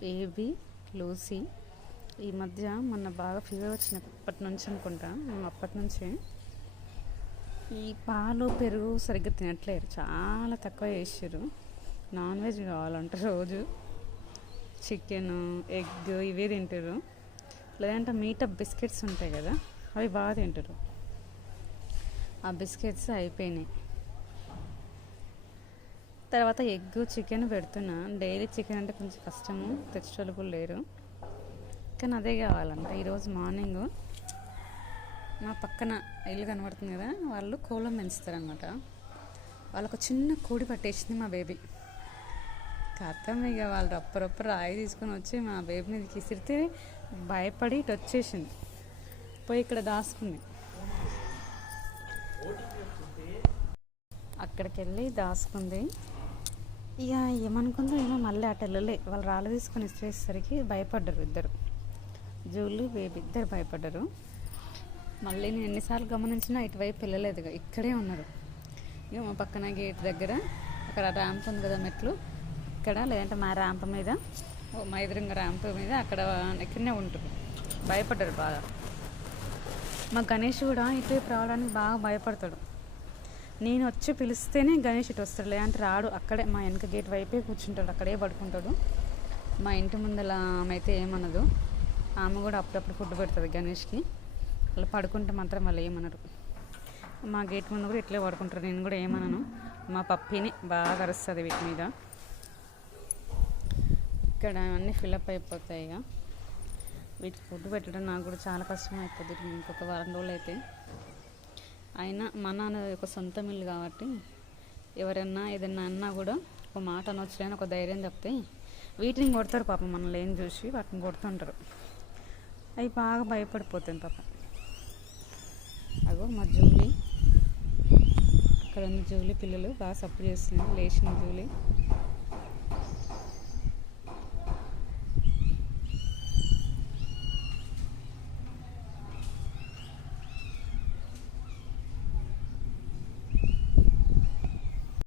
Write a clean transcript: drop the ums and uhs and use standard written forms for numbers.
Baby Lucy ఈ మధ్య మొన్న బాగా ఫీవర్ వచ్చినప్పటి నుంచి అనుకుంటా, అప్పటి నుంచే ఈ పాలు పెరుగు సరిగ్గా తినట్లేరు, చాలా తక్కువ చేసారు. నాన్ వెజ్ కావాలంటే రోజు చికెన్ ఎగ్ ఇవే తింటారు. లేదంటే మీటప్ బిస్కెట్స్ ఉంటాయి కదా, అవి బాగా తింటారు. ఆ బిస్కెట్స్ అయిపోయినాయి. తర్వాత ఎగ్ చికెన్ పెడుతున్నా. డైలీ చికెన్ అంటే కొంచెం కష్టము, తెచ్చేవాళ్ళు కూడా లేరు, కానీ అదే కావాలంట. ఈరోజు మార్నింగ్ మా పక్కన ఇల్లు కనబడుతుంది కదా, వాళ్ళు కోళ్ళం పెంచుతారనమాట. వాళ్ళకు చిన్న కోడి పట్టేసింది మా బేబీ. కథం ఇక వాళ్ళు రప్ప రాయి తీసుకొని వచ్చి మా బేబీ మీద విసిరితే భయపడి ఇటు వచ్చేసింది, పోయి ఇక్కడ దాచుకుంది. అక్కడికి వెళ్ళి దాచుకుంది. ఇక ఏమనుకుందో ఏమో, మళ్ళీ అటు వెళ్ళలే. వాళ్ళు రాళ్ళు తీసుకొని ఇచ్చేసరికి భయపడ్డారు ఇద్దరు, జూలీ బేబీ ఇద్దరు భయపడ్డారు. మళ్ళీ నేను ఎన్నిసార్లు గమనించినా ఇటువైపు వెళ్ళలేదు, ఇక్కడే ఉన్నారు. ఇక మా పక్కన గేట్ దగ్గర అక్కడ ర్యాంప్ ఉంది కదా, మెట్లు, ఇక్కడ లేదంటే మా ర్యాంప్ మీద, మా ఎదురుంగ ర్యాంప్ మీద అక్కడ ఇక్కడనే ఉంటారు. భయపడ్డారు బాగా. మా గణేష్ కూడా ఇటువైపు రావడానికి బాగా భయపడతాడు. నేను వచ్చి పిలిస్తేనే గణేష్ ఇటు వస్తాడు, లేదంటే రాడు. అక్కడే మా వెనక గేట్ వైపే కూర్చుంటాడు, అక్కడే పడుకుంటాడు. మా ఇంటి ముందల ఆమె అయితే ఏమనదు, ఆమె కూడా అప్పుడప్పుడు ఫుడ్ పెడుతుంది గణేష్కి. అలా పడుకుంటే మాత్రం వాళ్ళు ఏమనరు. మా గేట్ ముందు కూడా ఇట్లే పడుకుంటారు, నేను కూడా ఏమనను. మా పప్పిని బాగా అరుస్తుంది వీటి మీద. ఇక్కడ అన్నీ ఫిల్అప్ అయిపోతాయి. ఇక వీటికి ఫుడ్ పెట్టడం నాకు కూడా చాలా కష్టం అయిపోతుంది. ఇంకొక వారం రోజులు అయితే. అయినా మా నాన్న ఒక సొంత ఇల్లు కాబట్టి ఎవరన్నా ఏదన్నా అన్నా కూడా ఒక మాట అనొచ్చులేని ఒక ధైర్యం చెప్తే, వీటిని కొడతారు పాపం, మనం లేని చూసి వాటిని కొడుతుంటారు. అవి బాగా భయపడిపోతాయి పాపం. అగో మా జూలీ, అక్కడ ఉన్న జూలీ పిల్లలు బాగా సపోర్ట్ చేస్తుంది. లేచిన జూలీ